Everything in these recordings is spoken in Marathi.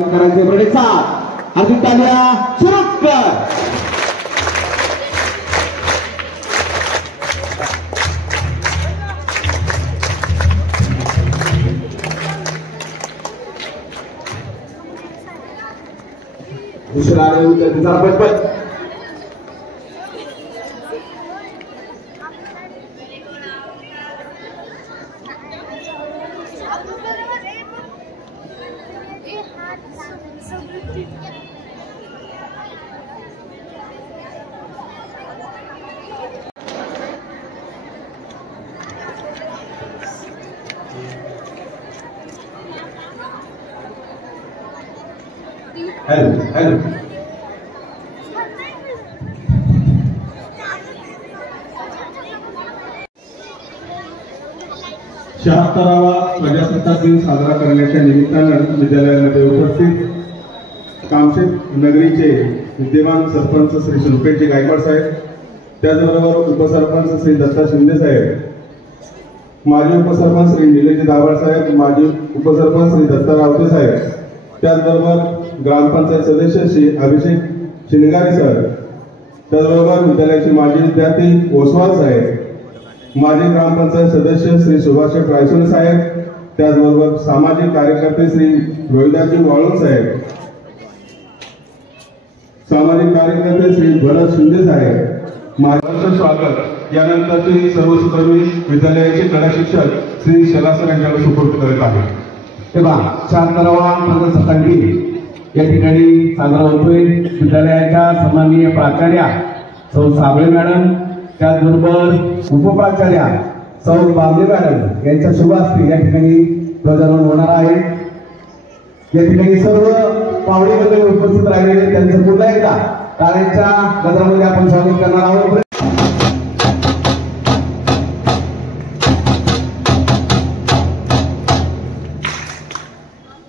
करायचे बरडे साथ हार्दिक तालिया सुरू कर. दुसरा त्याचा पटपट हॅलो 76वा प्रजासत्ताक दिन साजरा करण्याच्या निमित्तानं विद्यालयामध्ये उपस्थित कामशेत नगरीचे विद्यमान सरपंच श्री शिल्पेजी गायकवाड साहेब, त्याचबरोबर उपसरपंच श्री दत्ता शिंदे साहेब, माजी उपसरपंच श्री निलेजी दाभाळ साहेब, माजी उपसरपंच श्री दत्ता रावते साहेब, त्याचबरोबर ग्रामपंचायत सदस्य श्री अभिषेक शिंगारे सर, त्याचबरोबर विद्यालयाचे माजी विद्यार्थी ओसवाल साहेब, माजी ग्रामपंचायत सदस्य श्री सुभाष रायसोनी साहेब, त्याचबरोबर सामाजिक कार्यकर्ते श्री रोहिदासजी वाळून साहेब, सामाजिक कार्यकर्ते श्री भरत शिंदे साहेब, माझं स्वागत यानंतरचे सर्व सुप्रवीण विद्यालयाचे क्रीडा शिक्षक श्री शलासर यांच्याकडे सुपूर्द करत आहे. तेव्हा 76वा प्रजासत्ताक दिन या ठिकाणी साजरा होतोय. विद्यालयाच्या सन्माननीय प्राचार्या सौ साबळे मॅडम, त्याचबरोबर उपप्राचार्या सौ बाबले मॅडम यांच्या शुभ हस्ते या ठिकाणी ध्वजारोहण होणार आहे. या ठिकाणी सर्व पाहुणे मंडळी उपस्थित राहिलेले त्यांचं पुन्हा एकदा टाळ्यांच्या गजरामध्ये आपण स्वागत करणार आहोत.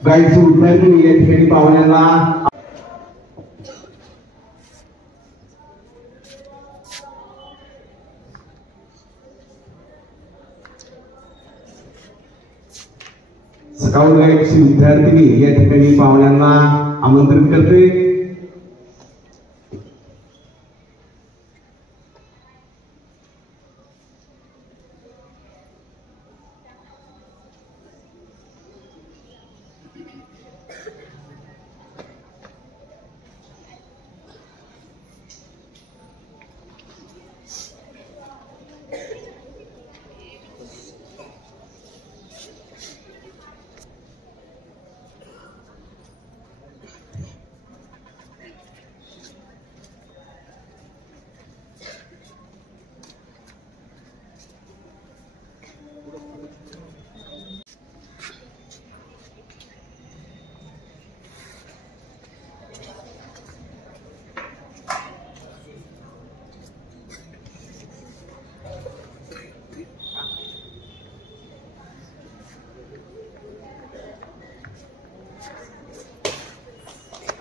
गाईडचे विद्यार्थी या ठिकाणी पाहुण्यांना स्काउट गाईडची विद्यार्थिनी या ठिकाणी पाहुण्यांना आमंत्रित करते.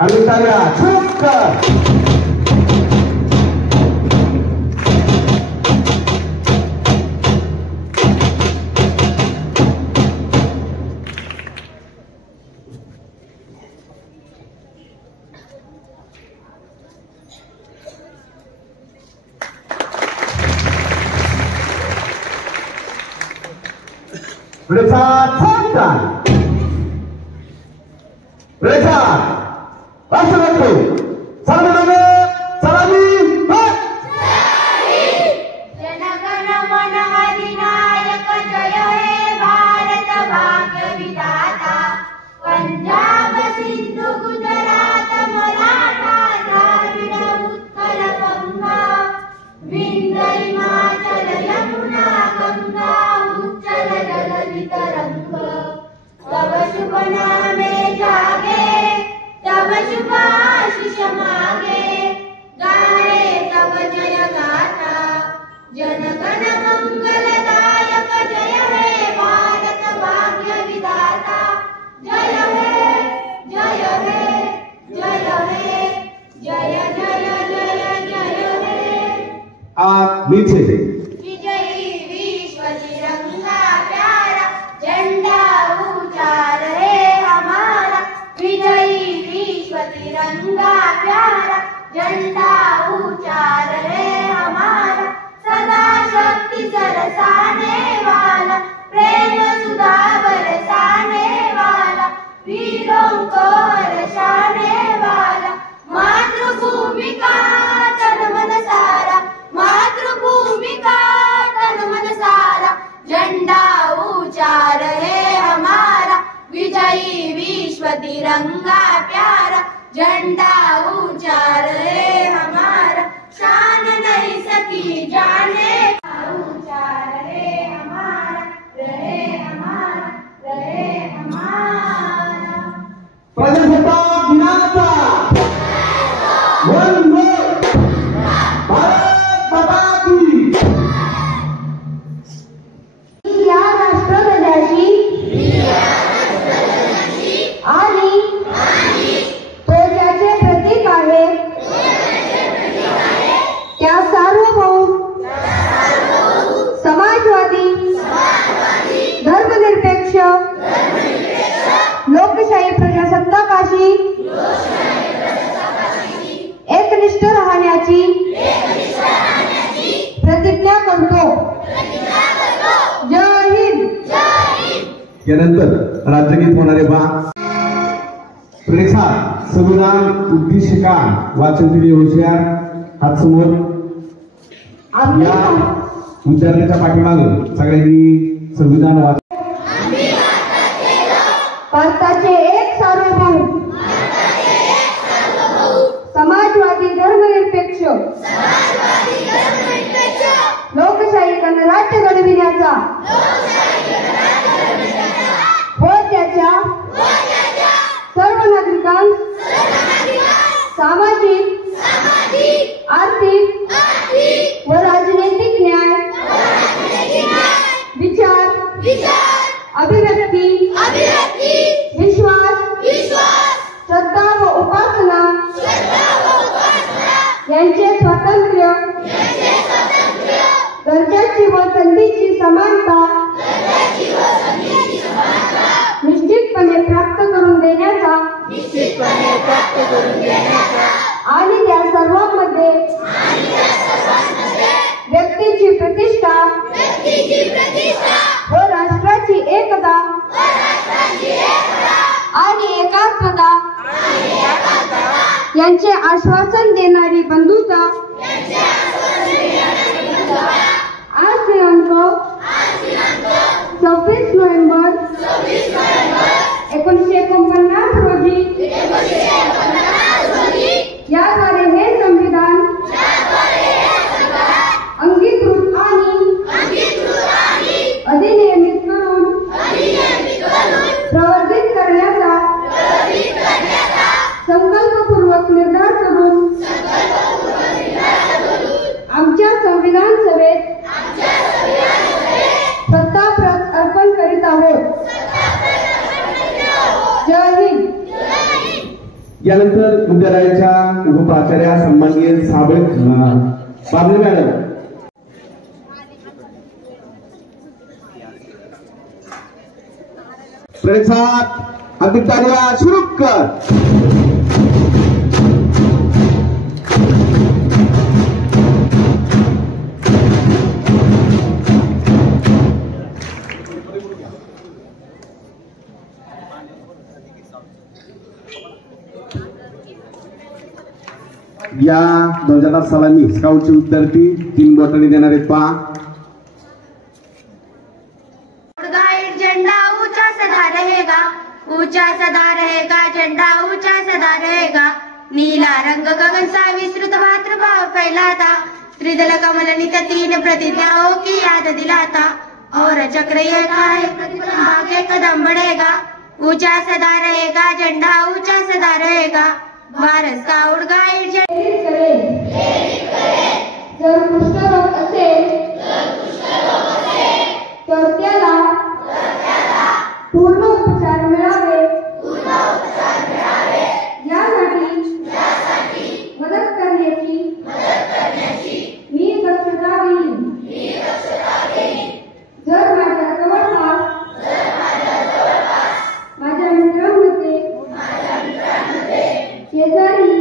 Alitalia, विजयी विश्व तिरंगा प्यारा, झंडा ऊंचा रहे हमारा, सदा शक्ति बरसाने वाला, प्रेम सुधा बरसाने वाला, वीरों को हर्षाने वाला, मातृभूमि का तन मन सारा, मातृभूमि का तन मन सारा, झंडा ऊंचा रहे हमारा, विजयी विश्व तिरंगा प्यारा, झंडा ऊंचा रहे हमारा, शान नहीं सकी जाने, ऊंचा रहे हमारा, रहे हमारा, रहे हमारा। प्रजासत्ताक दिनाचा वंदे भारत माता की। या राष्ट्रध्वजाची आणि ध्वजाचे प्रतीक आहे त्या सार्वभौम समाजवादी धर्मनिरपेक्ष लोकशाही प्रजासत्ताकाशी एकनिष्ठ राहण्याची प्रतिज्ञा करतो। जय हिंद। यानंतर राज्यगीत होणारे बा प्रेसाद संविधान उद्देशिका वाचन केले होशियार हात समोर। या विद्यार्थ्याच्या पाठीमागे सगळ्यांनी संविधान वाच। भारताचे एक सार्वभौम समाजवादी धर्मनिरपेक्ष लोकशाही गणराज्य घडविण्याचा व त्याच्या सर्व नागरिकांस सामाजिक आर्थिक व राजनैतिक न्याय विचार अभिव्यक्ती विश्वास श्रद्धा व उपासना यांचे स्वातंत्र्य दर्जाची व संधीची समानता निश्चितपणे प्राप्त करून देण्याचा आणि त्या सर्वांमध्ये व्यक्तीची प्रतिष्ठा व राष्ट्राची एकता आणि एकात्मता यांचे आश्वासन देणारी बंधुता आज दिनांक 26 नोव्हेंबर 1949 रोजी याद्वारे हे संविधान अंगीकृत आणि अधिनियमित करून प्रवर्धित करण्याचा संकल्पपूर्वक निर्धार करून आमच्या संविधान सभेत सत्ताप्रत अर्पण करीत आहोत। जय हिंद। यानंतर विद्यालयाच्या उपप्राचार्या सन्माननीय बाबले मॅडम प्रतिसाद अधिकाऱ्या सुरू कर। या ध्वजाला सलामी स्काउटचे विद्यार्थी 3 बोटांनी देणार आहेत। पहा झंडा ऊंचा सदा रहेगा, ऊंचा सदा रहेगा, झंडा ऊंचा सदा रहेगा, नीला रंग गगन सा विस्तृत भातृभाव फैलाता, त्रिदल कमल नित 3 प्रतिज्ञाओं की याद दिलाता, और चक्र ये आगे कदम बढ़ेगा, ऊंचा सदा रहेगा, झंडा ऊंचा सदा रहेगा, भारत स्काउट गाईड जर कुष्ठरोग असेल तर त्याला पूर्ण उपचार मिळावे यासाठी मदत करण्याची मी दक्षता घेईन। जर माझ्या जवळपास माझ्या मित्रांमध्ये शेजारी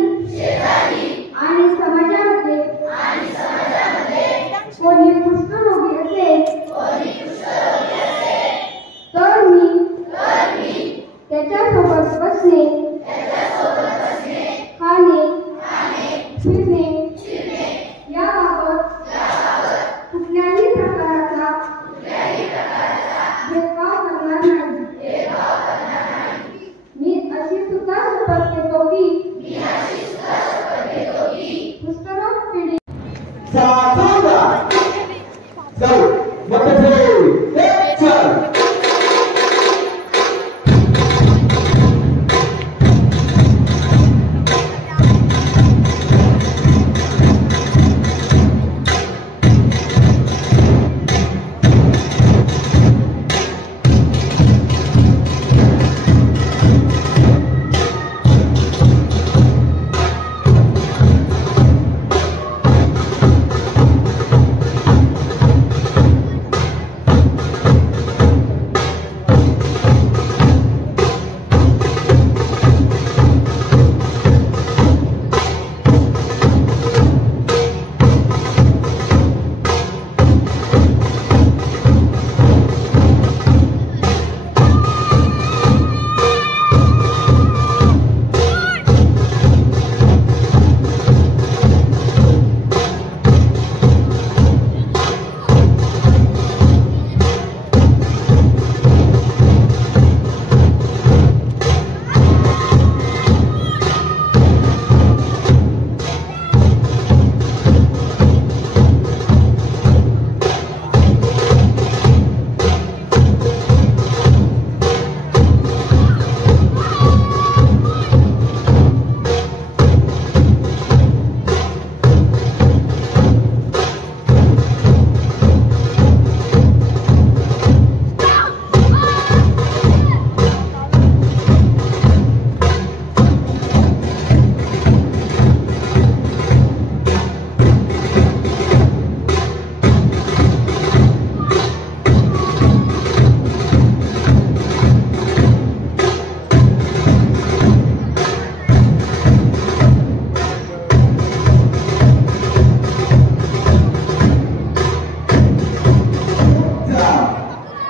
आणि समाजामध्ये कोणी कुष्ठरोगी असेल तर मी त्याच्यासोबत बसणे, खाणे, फिरणे याबाबत कुठल्याही प्रकारचा भेदभाव करणार नाही. मी अशी सुद्धा शपथ घेतो की कुष्ठरोग पीडित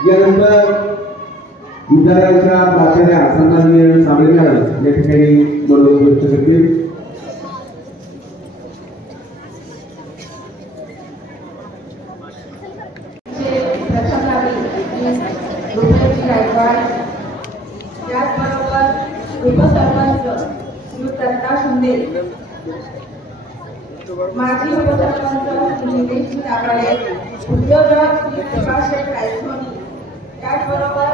यानंतर विद्यालयाच्या प्राचार्या सन्माननीय साबळे मॅडम या ठिकाणी बोलून व्यक्त करतील. त्याचबरोबर उपसरपंच दत्ता शिंदे, माजी उपसरपंच निलेश दाभाडे, उद्योजक प्रकाश रायसोनी, त्याचबरोबर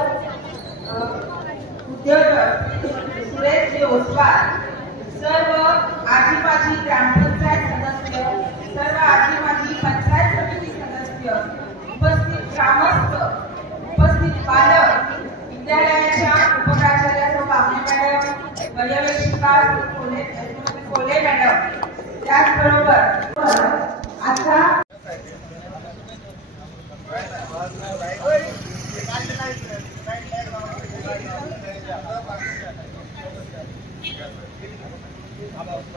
उद्योजक सुरेश ओसवाल, सर्व आजी माजी ग्रामपंचायत सदस्य, सर्व आजी माजी पंचायत समिती सदस्य, उपस्थित ग्रामस्थ, उपस्थित पालक, विद्यालयाच्या उपप्राचार्या मॅडम, पर्यवेक्षिका कोले मॅडम, त्याचबरोबर आता Hello.